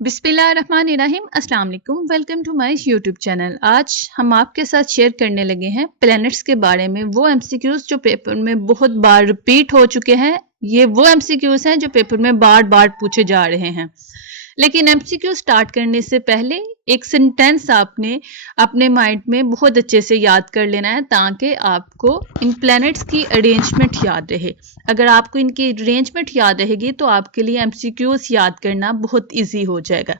बिस्मिल्लाहिर्रहमानिर्रहीम, अस्सलाम वालेकुम। Welcome to my YouTube channel. आज हम आपके साथ शेयर करने लगे हैं प्लैनेट्स के बारे में, वो एमसीक्यूज जो पेपर में बहुत बार रिपीट हो चुके हैं। ये वो एमसीक्यूज हैं जो पेपर में बार बार पूछे जा रहे हैं। लेकिन एमसीक्यू स्टार्ट करने से पहले एक सेंटेंस आपने अपने माइंड में बहुत अच्छे से याद कर लेना है, ताकि आपको इन प्लैनेट्स की अरेंजमेंट याद रहे। अगर आपको इनकी अरेंजमेंट याद रहेगी तो आपके लिए एमसीक्यूज याद करना बहुत इजी हो जाएगा।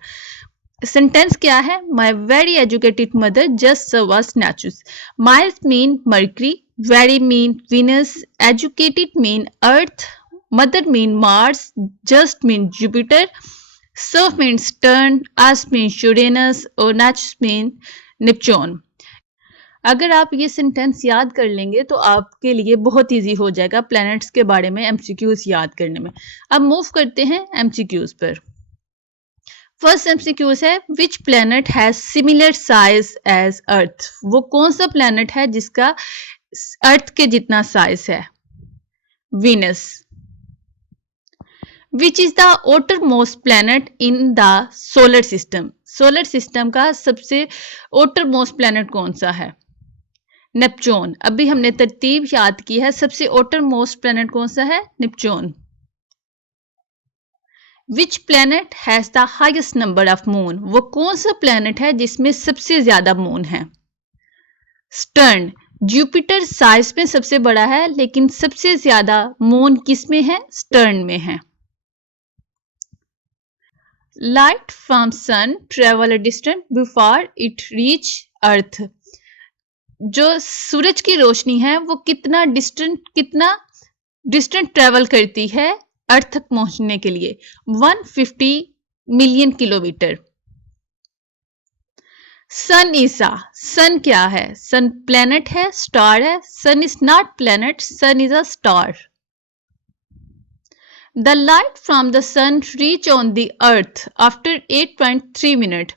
सेंटेंस क्या है? My very educated mother just serve us natures. Miles mean Mercury, very mean Venus, educated mean Earth, mother mean Mars, just mean Jupiter, surf means turn, us means Uranus और natures mean Neptune. अगर आप ये sentence याद कर लेंगे तो आपके लिए बहुत इजी हो जाएगा प्लैनेट्स के बारे में एमसीक्यूज याद करने में। अब मूव करते हैं एमसीक्यूज पर। फर्स्ट एमसीक्यूज है, which planet has similar size as Earth. वो कौन सा प्लैनेट है जिसका अर्थ के जितना साइज है? Venus. Which is the outermost planet in the solar system? Solar system का सबसे outermost planet कौन सा है? नेपच्यून। अभी हमने तरतीब याद की है, सबसे outermost planet कौन सा है? Neptune. Which planet has the highest number of moon? वो कौन सा planet है जिसमें सबसे ज्यादा मून है? स्टर्न। जुपिटर साइज में सबसे बड़ा है, लेकिन सबसे ज्यादा मून किसमें है? स्टर्न में है। Light from sun travel a distance before it reach earth. जो सूरज की रोशनी है वो कितना डिस्टेंट ट्रेवल करती है अर्थ तक पहुंचने के लिए? 150 मिलियन किलोमीटर। सन सन क्या है? सन प्लैनेट है, स्टार है? Sun is not planet, sun is a star. The light from the sun reach on the earth after 8.3 minutes.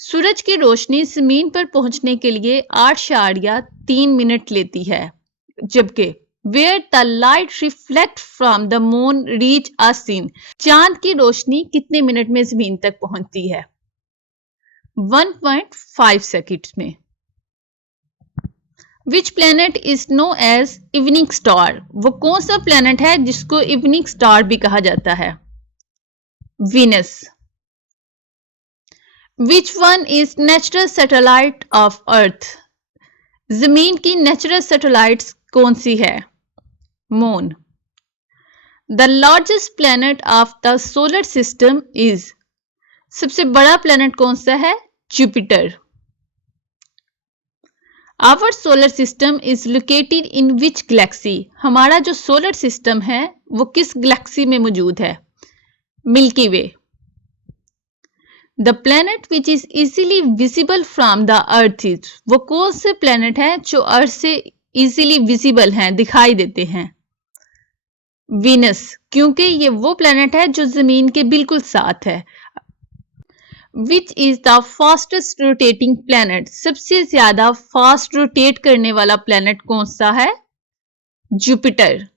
सूरज की रोशनी जमीन पर पहुंचने के लिए 8.3 मिनट लेती है, जबकि where the light reflect from the moon reach us in. चांद की रोशनी कितने मिनट में जमीन तक पहुंचती है? 1.5 सेकंड्स में। Which planet is known as evening star? वो कौन सा planet है जिसको evening star भी कहा जाता है? Venus. Which one is natural satellite of Earth? जमीन की natural satellites कौन सी है? Moon. The largest planet of the solar system is. सबसे बड़ा planet कौन सा है? Jupiter. Our solar system is located in which galaxy? हमारा जो सोलर सिस्टम है वो किस गैलेक्सी में मौजूद है? Milky way. The planet which is easily visible from the earth is. वो कौन से प्लैनेट है जो अर्थ से इजीली विजिबल हैं, दिखाई देते हैं? वीनस, क्योंकि ये वो प्लैनेट है जो जमीन के बिल्कुल साथ है। Which is the fastest rotating planet? सबसे ज्यादा फास्ट रोटेट करने वाला प्लैनेट कौन सा है? Jupiter.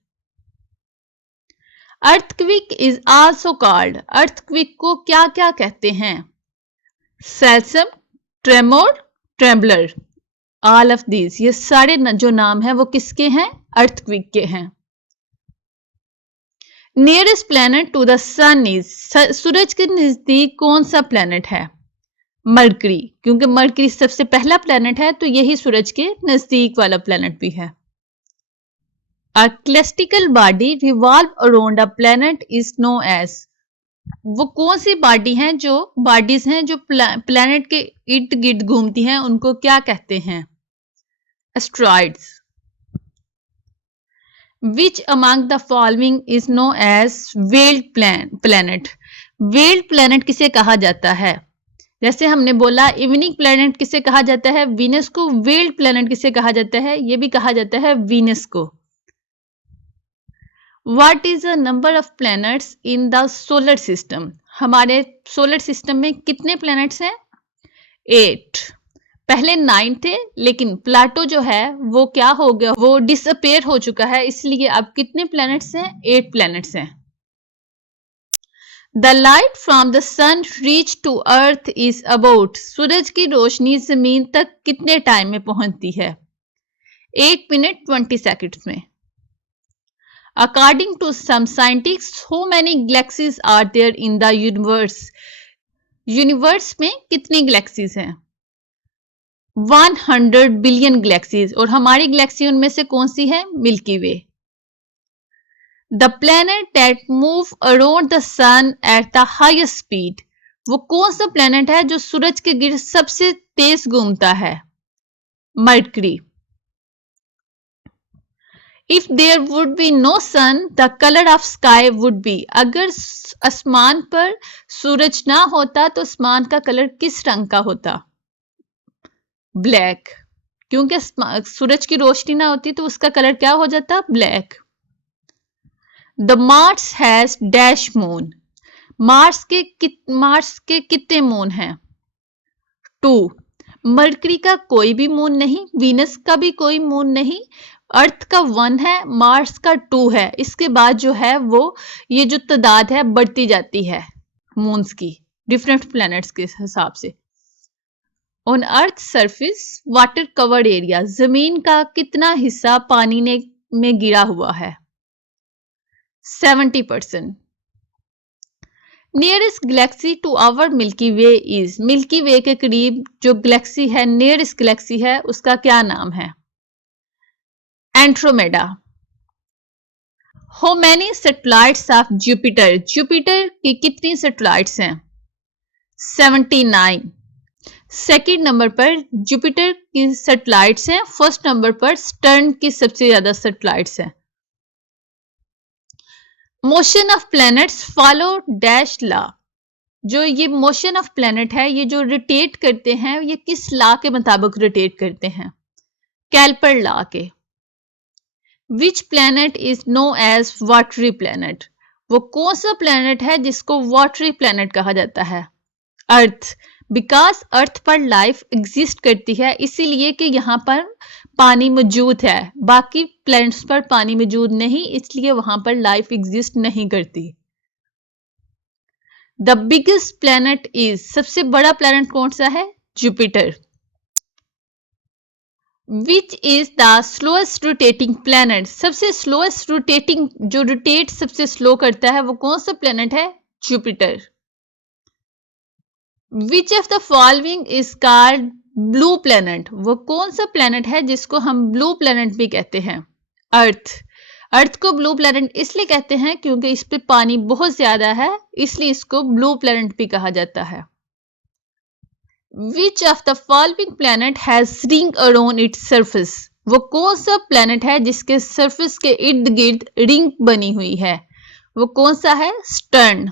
Earthquake is also called. Earthquake को क्या क्या कहते हैं? सेल्सम, ट्रेमोर, ट्रेम्बलर। ऑल ऑफ दीज, ये सारे जो नाम है वो किसके हैं? अर्थक्वेक के हैं। Nearest planet to the sun is. सूरज के नजदीक कौन सा प्लैनेट है? मरकरी, क्योंकि मरकरी सबसे पहला प्लैनेट है तो यही सूरज के नजदीक वाला प्लैनेट भी है। A celestial body revolve around a planet is known as. वो कौन सी बॉडीज हैं जो प्लैनेट के इर्द गिर्द घूमती हैं, उनको क्या कहते हैं? Asteroids. Which among the following is known as veiled planet? Veiled planet किसे कहा जाता है? जैसे हमने बोला इवनिंग प्लैनेट किसे कहा जाता है? वीनस को। वेल्ड प्लैनेट किसे कहा जाता है? ये भी कहा जाता है वीनस को। What is the number of planets in the solar system? हमारे सोलर सिस्टम में कितने प्लैनेट्स हैं? 8। पहले 9 थे, लेकिन प्लाटो जो है वो क्या हो गया? वो डिसअपेयर हो चुका है, इसलिए अब कितने प्लैनेट्स हैं? 8 प्लैनेट्स हैं। The light from the sun reach to earth is about, सूरज की रोशनी जमीन तक कितने टाइम में पहुंचती है? 8 मिनट 20 सेकंड्स में। According to some scientists, how many galaxies are there in the universe? Universe में कितनी गैलेक्सीज हैं? 100 बिलियन गैलेक्सीज। और हमारी गैलेक्सी उनमें से कौन सी है? Milky Way. The planet that move around the sun at the highest speed, वो कौन सा प्लैनेट है जो सूरज के गिर्द सबसे तेज घूमता है? Mercury. If there would be no sun the colour of sky would be, अगर आसमान पर सूरज ना होता तो आसमान का कलर किस रंग का होता? ब्लैक। क्योंकि सूरज की रोशनी ना होती तो उसका कलर क्या हो जाता? Black. The Mars has dash moon, Mars के कितने मून हैं? 2। मरकरी का कोई भी मून नहीं, वीनस का भी कोई मून नहीं, अर्थ का 1 है, मार्स का 2 है। इसके बाद जो है वो ये जो तादाद है बढ़ती जाती है मून्स की, डिफरेंट प्लैनेट्स के हिसाब से। On earth surface water covered area, जमीन का कितना हिस्सा पानी में गिरा हुआ है? 70%। Nearest galaxy to our Milky Way is, Milky Way के करीब जो गैलेक्सी है, नियरेस्ट गैलेक्सी है, उसका क्या नाम है? Andromeda. How many satellites of Jupiter, Jupiter की कितनी सैटेलाइट्स हैं? 79। सेकेंड नंबर पर जुपिटर की सैटेलाइट्स हैं, फर्स्ट नंबर पर सटर्न की सबसे ज्यादा सैटेलाइट्स हैं। Motion of planets follow dash law, जो ये मोशन ऑफ प्लैनेट है, ये जो रोटेट करते हैं, ये किस लॉ के मुताबिक रोटेट करते हैं? कैल्पर लॉ के। Which planet is known as watery planet, वो कौन सा प्लैनेट है जिसको वाटरी प्लैनेट कहा जाता है? अर्थ। बिकॉज अर्थ पर लाइफ एग्जिस्ट करती है, इसीलिए कि यहाँ पर पानी मौजूद है, बाकी प्लैनेट्स पर पानी मौजूद नहीं, इसलिए वहां पर लाइफ एग्जिस्ट नहीं करती। द बिगेस्ट प्लैनेट इज, सबसे बड़ा प्लैनेट कौन सा है? Jupiter. Which is the slowest rotating planet, सबसे स्लोएस्ट रोटेटिंग, जो रोटेट सबसे स्लो करता है, वो कौन सा प्लैनेट है? Jupiter. Which of the following is called blue planet, वो कौन सा प्लैनेट है जिसको हम ब्लू प्लैनेट भी कहते हैं? अर्थ। अर्थ को ब्लू प्लैनेट इसलिए कहते हैं क्योंकि इस पे पानी बहुत ज्यादा है, इसलिए इसको ब्लू प्लैनेट भी कहा जाता है। विच of the following planet has ring around its surface, वो कौन सा प्लैनेट है जिसके सरफेस के इर्द गिर्द रिंग बनी हुई है? वो कौन सा है? Saturn.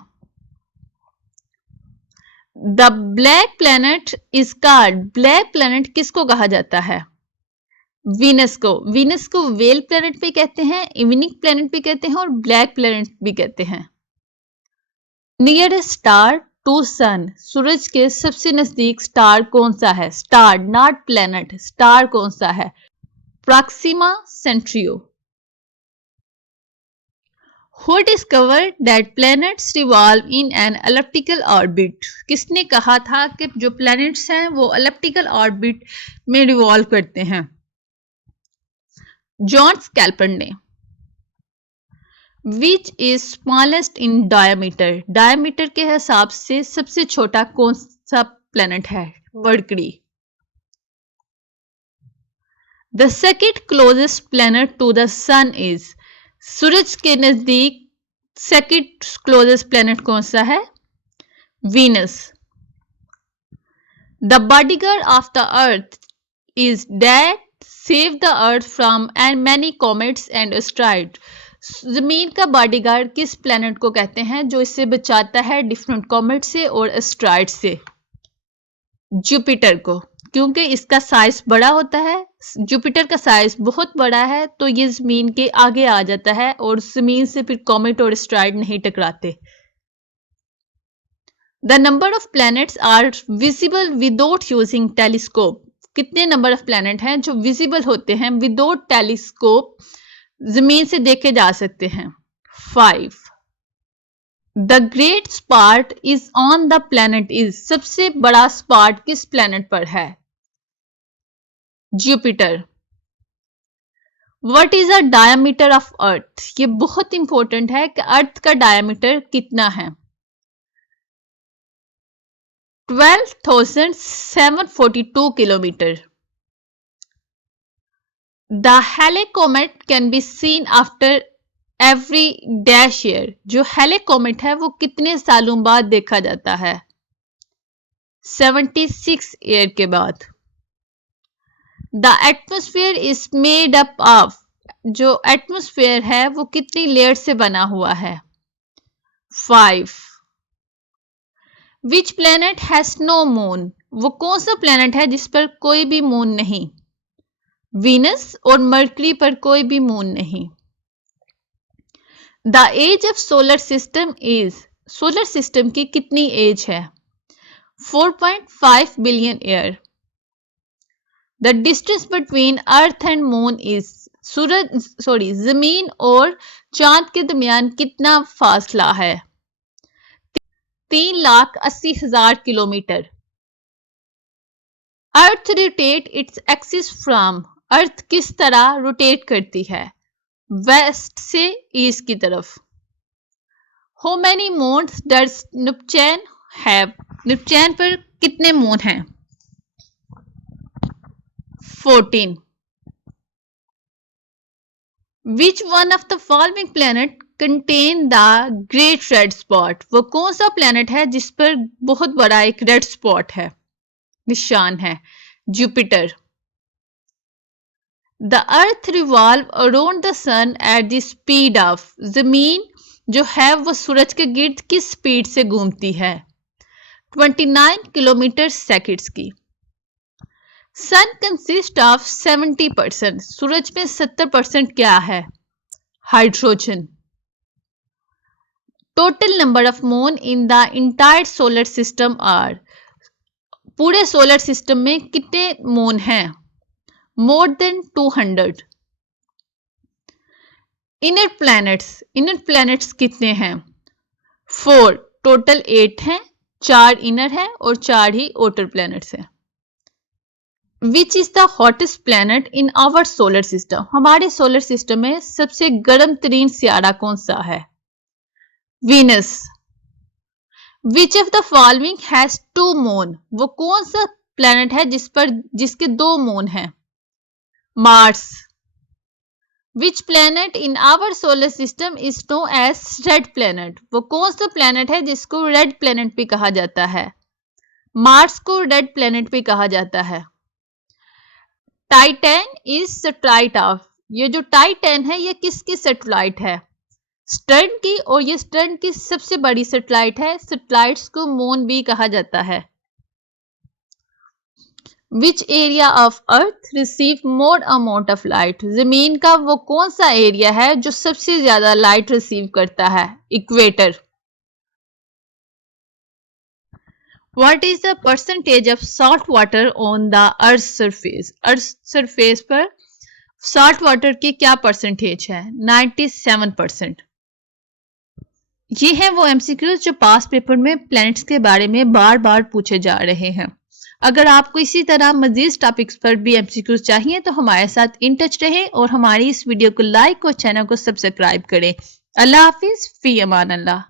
The black planet is called, black planet किसको कहा जाता है? वीनस को। वीनस को वेल प्लैनेट भी कहते हैं, इवनिंग प्लैनेट भी कहते हैं और ब्लैक प्लैनेट भी कहते हैं। नियरेस्ट स्टार टू सन, सूरज के सबसे नजदीक स्टार कौन सा है? स्टार, नॉट प्लैनेट, स्टार कौन सा है? Proxima Centrio. Who discovered that planets revolve in an elliptical orbit? किसने कहा था कि जो planets हैं वो elliptical orbit में रिवॉल्व करते हैं? जॉन स्कैल्पर ने। Which is smallest in diameter? Diameter के हिसाब से सबसे छोटा कौन सा planet है? Mercury. The second closest planet to the sun is, सूरज के नजदीक सेकंड क्लोजेस्ट प्लैनेट कौन सा है? Venus. The bodyguard of the earth is that save the earth from and many comets and asteroid, जमीन का बॉडीगार्ड किस planet को कहते हैं जो इससे बचाता है डिफरेंट कॉमेट से और एस्ट्रॉइड से? जुपिटर को, क्योंकि इसका साइज बड़ा होता है, जुपिटर का साइज बहुत बड़ा है, तो ये जमीन के आगे आ जाता है और जमीन से फिर कॉमेट और एस्ट्रॉइड नहीं टकराते। The number of planets are visible without using telescope, कितने नंबर ऑफ प्लैनेट हैं जो विजिबल होते हैं विदाउट टेलीस्कोप, जमीन से देखे जा सकते हैं? 5। The great spot is on the planet is, सबसे बड़ा स्पॉट किस प्लैनेट पर है? Jupiter. What is the diameter of अर्थ? ये बहुत इंपॉर्टेंट है कि अर्थ का डायमीटर कितना है? 12,742 kilometre. The Halley Comet can be seen after every dash year. जो Halley Comet है वो कितने सालों बाद देखा जाता है? 76 ईयर के बाद। The atmosphere is made up of, जो एटमॉस्फेयर है वो कितनी लेयर से बना हुआ है? 5. Which planet has no moon? वो कौन सा प्लेनेट है जिस पर कोई भी मून नहीं? वीनस और मरकरी पर कोई भी मून नहीं। The age of solar system is, solar system की कितनी एज है? 4.5 billion year. The distance between Earth and Moon is, जमीन और चांद के दरमियान कितना फासला है? 3,80,000 kilometre. Earth rotate its axis from, earth किस तरह रोटेट करती है? वेस्ट से ईस्ट की तरफ। How many moons does Neptune have? Neptune पर कितने मून हैं? 14. Which one of the following planet contain the great red spot? वो कौन सा प्लेनेट है जिस पर बहुत बड़ा एक रेड स्पॉट है, निशान है? Jupiter. The earth revolve around the sun at the speed of, जमीन जो है वो सूरज के गिर्द किस स्पीड से घूमती है? 29 किलोमीटर सेकंड्स की। सन कंसिस्ट ऑफ 70%, सूरज में 70% क्या है? Hydrogen. Total number of moon in the entire solar system are, पूरे सोलर सिस्टम में कितने मून हैं? More than 200। इनर प्लैनेट्स कितने हैं? 4, टोटल 8 हैं, 4 इनर हैं और 4 ही आउटर प्लैनेट्स हैं। Which is the hottest planet in our solar system, हमारे सोलर सिस्टम में सबसे गर्म तरीन सियारा कौन सा है? Venus. Which of the following has 2 moon, वो कौन सा प्लैनेट है जिसके 2 मून हैं? Mars. Which planet in our solar system is known as red planet, वो कौन सा प्लैनेट है जिसको रेड प्लैनेट भी कहा जाता है? मार्स को रेड प्लैनेट भी कहा जाता है। टाइटन इज सैटेलाइट ऑफ, ये जो टाइटन है ये किसकी सैटेलाइट है? स्टर्न की, और ये स्टर्न की सबसे बड़ी सैटेलाइट है। सैटेलाइट्स को मून भी कहा जाता है। Which area of earth receive more amount of light, जमीन का वो कौन सा एरिया है जो सबसे ज्यादा लाइट रिसीव करता है? Equator. What is the percentage of salt water on the Earth's surface? Earth surface पर सॉल्ट वाटर की क्या परसेंटेज है? 97%। ये हैं वो एमसीक्यूज जो पास पेपर में प्लैनेट्स के बारे में बार बार पूछे जा रहे हैं। अगर आपको इसी तरह मजीद टॉपिक्स पर भी एमसीक्यूज चाहिए तो हमारे साथ इन टच रहें और हमारी इस वीडियो को लाइक और चैनल को सब्सक्राइब करें। अल्लाह हाफिज, फी अमान अल्लाह।